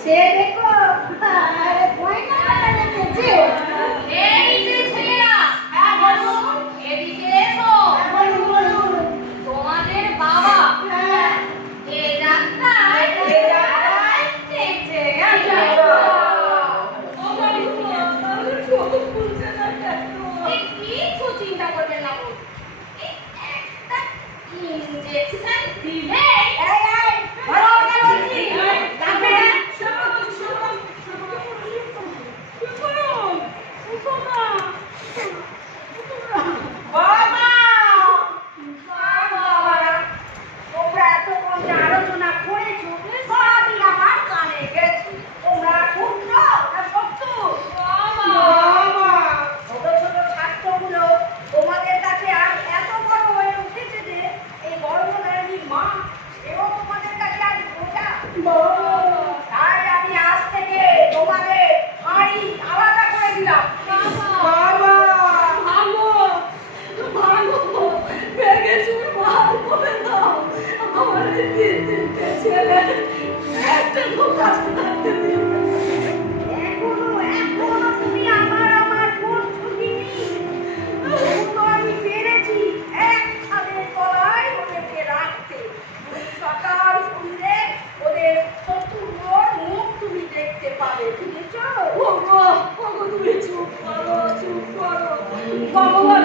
সে দেখো আরে কয়না রেখেছে এই যে ছেলেরা, হ্যাঁ বলো এদিকে এসো। বলো বলো তোমাদের বাবা হ্যাঁ এ যাত্রায় যেতে গেল। এই কিছু চিন্তা করবেন না বউ। এই একটা ইনজেকশন দিলেই এই এই বলো ওটা বলছি যাবে বাবা বাবা তোমরা এতক্ষণ যে আলোচনা করেছো সবই আমার কানে গেছে তোমরা শুনছ না সত্য বাবা ছোট ছোট ছাত্রগুলো তোমাদের কাছে আজ এত বড় হয়ে উঠেছে যে এই বড় ধরনের মা সেও তোমাদের কাছে আজ বোঝা তাই আমি আজ থেকে তোমাদের হাঁড়ি আলাদা করে দিলাম বাবা ভালো ভালো ভেঙে চুরে ভালো করে দাও আমার তিনটে ছেলে একটা দোকান থাকতে দিও এখনো তুমি আমার করছো কি তো আমি পেরেছি এক ছাদের তলায় ওদেরকে রাখতে সকাল সন্ধ্যে ওদের শত্রুর মুখ তুমি দেখতে পাবে বুঝেছো ওগো তুমি চুপ করো বাবা